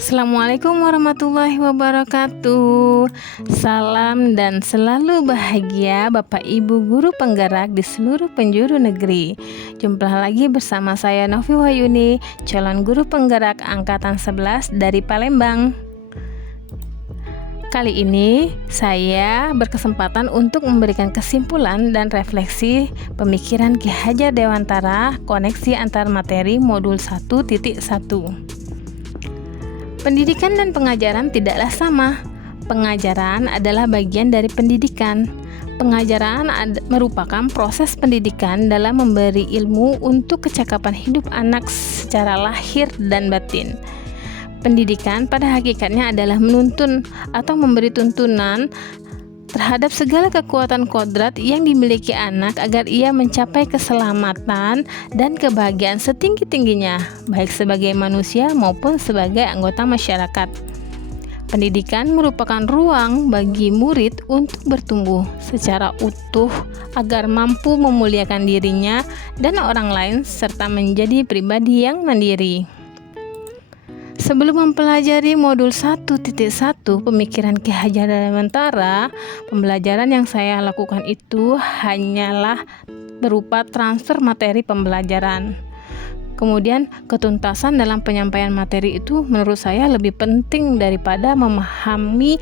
Assalamualaikum warahmatullahi wabarakatuh. Salam dan selalu bahagia Bapak Ibu guru penggerak di seluruh penjuru negeri. Jumpa lagi bersama saya Novi Wahyuni, calon guru penggerak angkatan 11 dari Palembang. Kali ini saya berkesempatan untuk memberikan kesimpulan dan refleksi pemikiran Ki Hajar Dewantara, koneksi antar materi modul 1.1. Pendidikan dan pengajaran tidaklah sama. Pengajaran adalah bagian dari pendidikan. Pengajaran merupakan proses pendidikan dalam memberi ilmu untuk kecakapan hidup anak secara lahir dan batin. Pendidikan pada hakikatnya adalah menuntun atau memberi tuntunan terhadap segala kekuatan kodrat yang dimiliki anak agar ia mencapai keselamatan dan kebahagiaan setinggi-tingginya, baik sebagai manusia maupun sebagai anggota masyarakat. Pendidikan merupakan ruang bagi murid untuk bertumbuh secara utuh agar mampu memuliakan dirinya dan orang lain serta menjadi pribadi yang mandiri. Sebelum mempelajari modul 1.1 pemikiran Ki Hajar Dewantara, pembelajaran yang saya lakukan itu hanyalah berupa transfer materi pembelajaran. Kemudian ketuntasan dalam penyampaian materi itu menurut saya lebih penting daripada memahami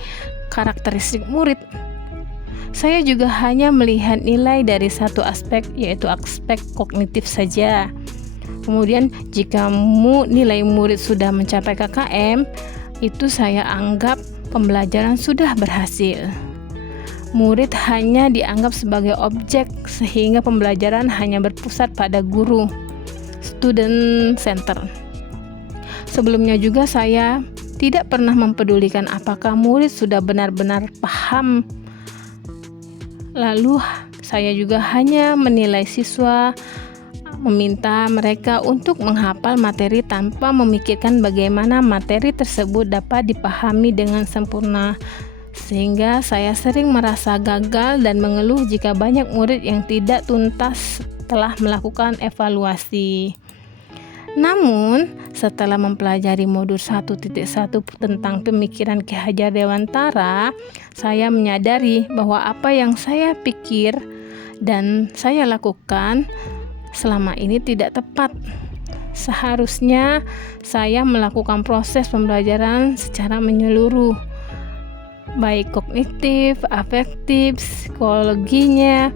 karakteristik murid. Saya juga hanya melihat nilai dari satu aspek, yaitu aspek kognitif saja. Kemudian jika nilai murid sudah mencapai KKM, itu saya anggap pembelajaran sudah berhasil. Murid hanya dianggap sebagai objek sehingga pembelajaran hanya berpusat pada guru, student center. Sebelumnya juga saya tidak pernah mempedulikan apakah murid sudah benar-benar paham. Lalu saya juga hanya menilai siswa, meminta mereka untuk menghafal materi tanpa memikirkan bagaimana materi tersebut dapat dipahami dengan sempurna, sehingga saya sering merasa gagal dan mengeluh jika banyak murid yang tidak tuntas setelah melakukan evaluasi. Namun, setelah mempelajari modul 1.1 tentang pemikiran Ki Hajar Dewantara, saya menyadari bahwa apa yang saya pikir dan saya lakukan selama ini tidak tepat. Seharusnya saya melakukan proses pembelajaran secara menyeluruh, baik kognitif, afektif, psikologinya.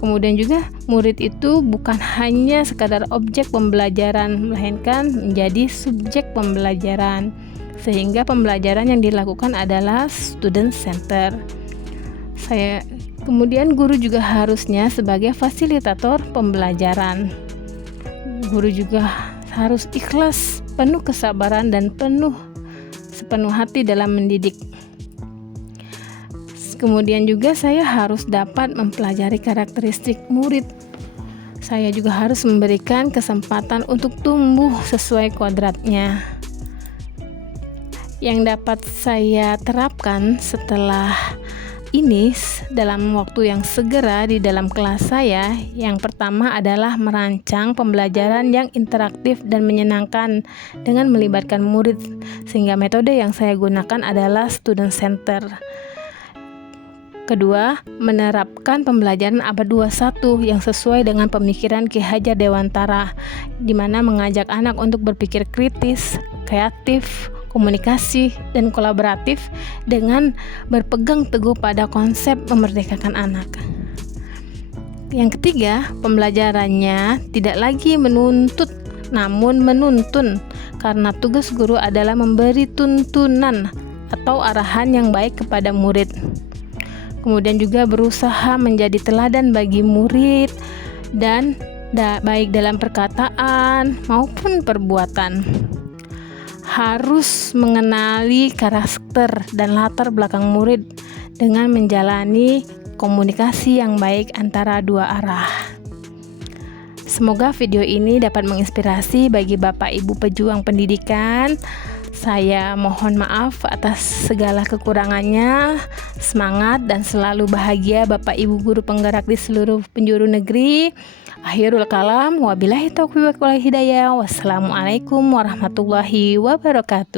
Kemudian juga murid itu bukan hanya sekadar objek pembelajaran, melainkan menjadi subjek pembelajaran, sehingga pembelajaran yang dilakukan adalah student center. Kemudian guru juga harusnya sebagai fasilitator pembelajaran. Guru juga harus ikhlas, penuh kesabaran dan sepenuh hati dalam mendidik. Kemudian juga saya harus dapat mempelajari karakteristik murid. Saya juga harus memberikan kesempatan untuk tumbuh sesuai kodratnya. Yang dapat saya terapkan setelah ini dalam waktu yang segera di dalam kelas saya, yang pertama adalah merancang pembelajaran yang interaktif dan menyenangkan dengan melibatkan murid, sehingga metode yang saya gunakan adalah student center. Kedua, menerapkan pembelajaran abad 21 yang sesuai dengan pemikiran Ki Hajar Dewantara, di mana mengajak anak untuk berpikir kritis, kreatif, komunikasi, dan kolaboratif dengan berpegang teguh pada konsep memerdekakan anak. Yang ketiga, pembelajarannya tidak lagi menuntut namun menuntun, karena tugas guru adalah memberi tuntunan atau arahan yang baik kepada murid. Kemudian juga berusaha menjadi teladan bagi murid dan baik dalam perkataan maupun perbuatan. Harus mengenali karakter dan latar belakang murid dengan menjalani komunikasi yang baik antara dua arah. Semoga video ini dapat menginspirasi bagi Bapak Ibu pejuang pendidikan. Saya mohon maaf atas segala kekurangannya. Semangat dan selalu bahagia Bapak Ibu guru penggerak di seluruh penjuru negeri. Akhirul kalam, wabillahi taufiq wal hidayah. Wassalamualaikum warahmatullahi wabarakatuh.